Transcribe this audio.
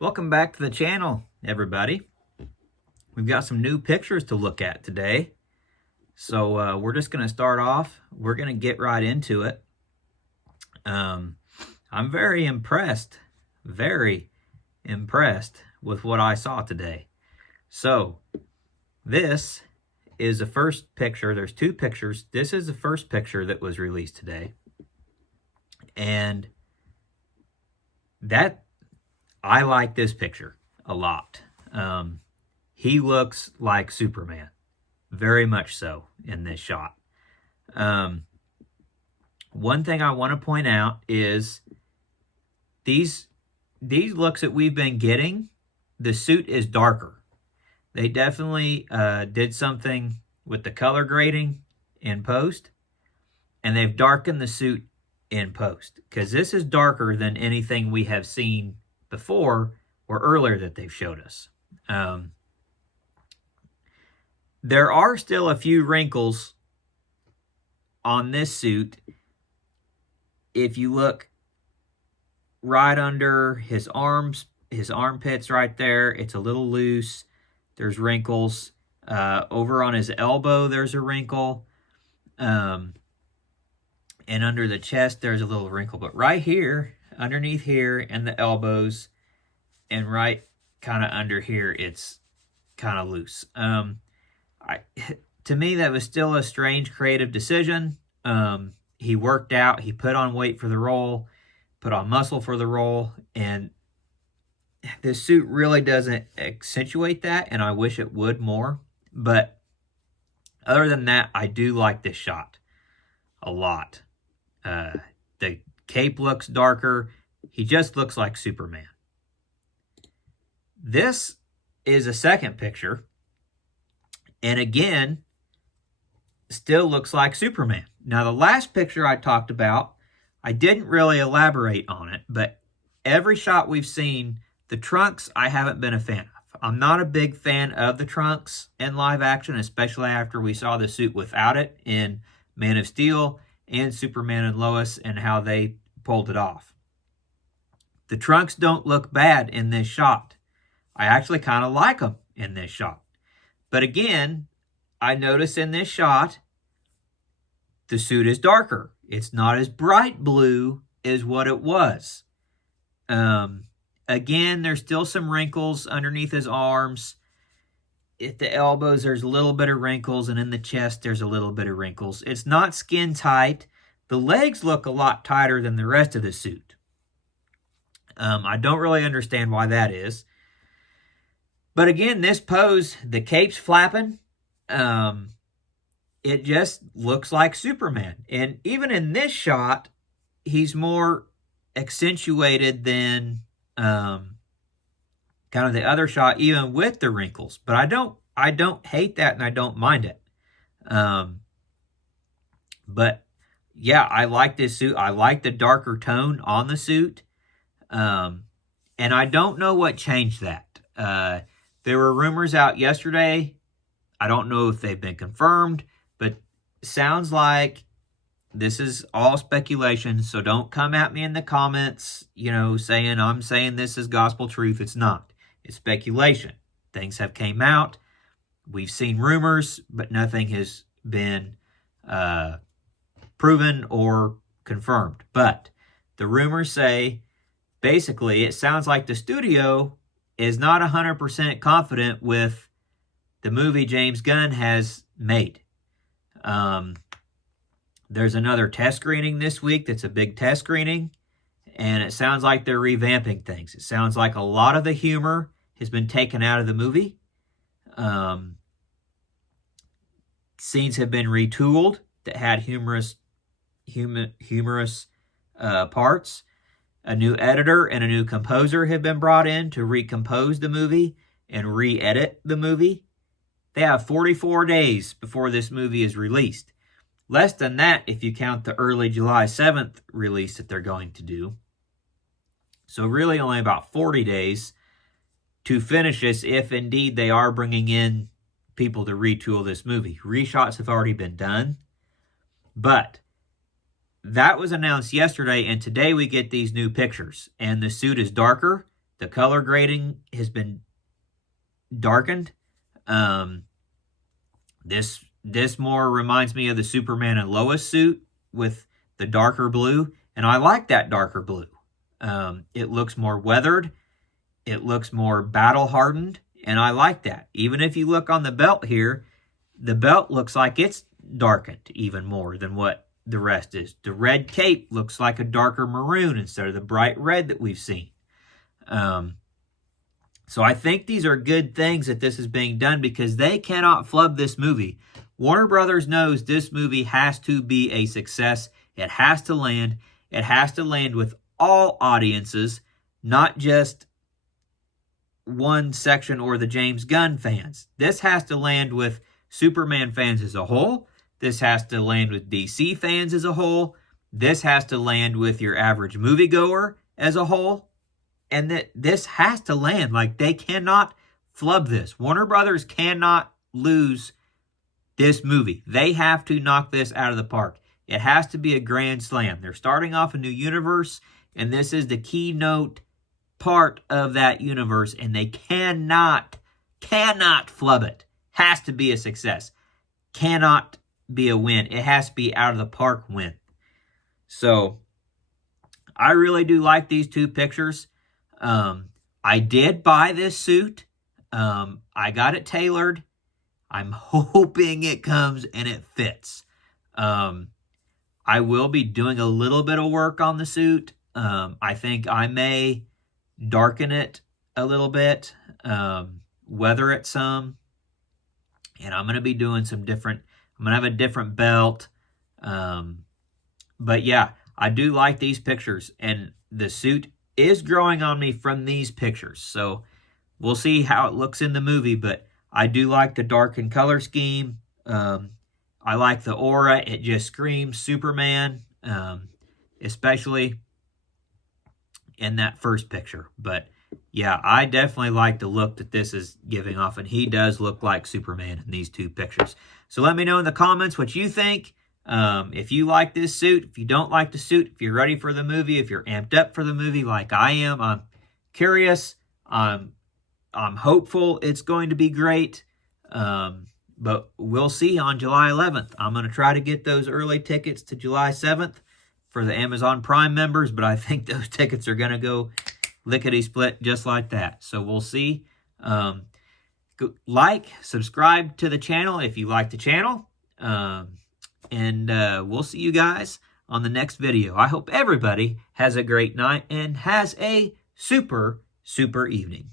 Welcome back to the channel, everybody. We've got some new pictures to look at today. So we're just going to start off. We're going to get right into it. I'm very impressed with what I saw today. So this is the first picture. There's two pictures. This is the first picture that was released today. And I like this picture a lot. He looks like Superman, very much so in this shot. One thing I want to point out is these looks that we've been getting, the suit is darker. They definitely did something with the color grading in post, and they've darkened the suit in post, because this is darker than anything we have seen before or earlier that they've showed us. There are still a few wrinkles on this suit. If you look right under his arms, his armpits right there, it's a little loose. There's wrinkles. Over on his elbow, there's a wrinkle. And under the chest, there's a little wrinkle. But right here, underneath here, and the elbows, and right kind of under here, it's kind of loose. To me, that was still a strange creative decision. He worked out. He put on weight for the role, put on muscle for the role, and this suit really doesn't accentuate that, and I wish it would more. But other than that, I do like this shot a lot. The cape looks darker. He just looks like Superman. This is a second picture, and again, still looks like Superman. Now, the last picture I talked about, I didn't really elaborate on it, but every shot we've seen, the trunks, I haven't been a fan of. I'm not a big fan of the trunks in live action, especially after we saw the suit without it in Man of Steel and Superman and Lois and how they pulled it off. The trunks don't look bad in this shot. I actually kind of like them in this shot. But again, I notice in this shot, the suit is darker. It's not as bright blue as what it was. Again, there's still some wrinkles underneath his arms. At the elbows, there's a little bit of wrinkles, and in the chest, there's a little bit of wrinkles. It's not skin tight. The legs look a lot tighter than the rest of the suit. I don't really understand why that is. But again, this pose, the cape's flapping. It just looks like Superman. And even in this shot, he's more accentuated than kind of the other shot, even with the wrinkles. But I don't hate that, and I don't mind it. But yeah, I like this suit. I like the darker tone on the suit. And I don't know what changed that. There were rumors out yesterday. I don't know if they've been confirmed, but sounds like this is all speculation. So don't come at me in the comments, saying I'm saying this is gospel truth. It's not. It's speculation. Things have came out. We've seen rumors, but nothing has been proven or confirmed. But the rumors say, basically, it sounds like the studio is not 100% confident with the movie James Gunn has made. There's another test screening this week that's a big test screening, and it sounds like they're revamping things. It sounds like a lot of the humor has been taken out of the movie. Scenes have been retooled that had humorous parts. A new editor and a new composer have been brought in to recompose the movie and re-edit the movie. They have 44 days before this movie is released. Less than that if you count the early July 7th release that they're going to do. So really only about 40 days to finish this, if indeed they are bringing in people to retool this movie. Reshots have already been done. But that was announced yesterday, and today we get these new pictures. And the suit is darker. The color grading has been darkened. This more reminds me of the Superman and Lois suit with the darker blue, and I like that darker blue. It looks more weathered. It looks more battle-hardened, and I like that. Even if you look on the belt here, the belt looks like it's darkened even more than what the rest is. The red cape looks like a darker maroon instead of the bright red that we've seen. So I think these are good things that this is being done because they cannot flub this movie. Warner Brothers knows this movie has to be a success. It has to land. It has to land with all audiences, not just one section or the James Gunn fans. This has to land with Superman fans as a whole. This has to land with DC fans as a whole. This has to land with your average moviegoer as a whole. And that this has to land. Like, they cannot flub this. Warner Brothers cannot lose this movie. They have to knock this out of the park. It has to be a grand slam. They're starting off a new universe, and this is the keynote part of that universe, and they cannot flub it. Has to be a success. Cannot be a win. It has to be out of the park win. So, I really do like these two pictures. I did buy this suit. I got it tailored. I'm hoping it comes and it fits. I will be doing a little bit of work on the suit. I think I may darken it a little bit, weather it some, and I'm going to be doing some different, I'm going to have a different belt. But yeah, I do like these pictures, and the suit is growing on me from these pictures. So we'll see how it looks in the movie, but I do like the darkened color scheme. I like the aura. It just screams Superman, especially in that first picture. But yeah, I definitely like the look that this is giving off, and he does look like Superman in these two pictures. So let me know in the comments what you think. If you like this suit, if you don't like the suit, if you're ready for the movie, if you're amped up for the movie like I am, I'm curious. I'm hopeful it's going to be great. But we'll see on July 11th. I'm going to try to get those early tickets to July 7th for the Amazon Prime members, but I think those tickets are going to go lickety-split just like that. So we'll see. Like, subscribe to the channel if you like the channel. And we'll see you guys on the next video. I hope everybody has a great night and has a super, super evening.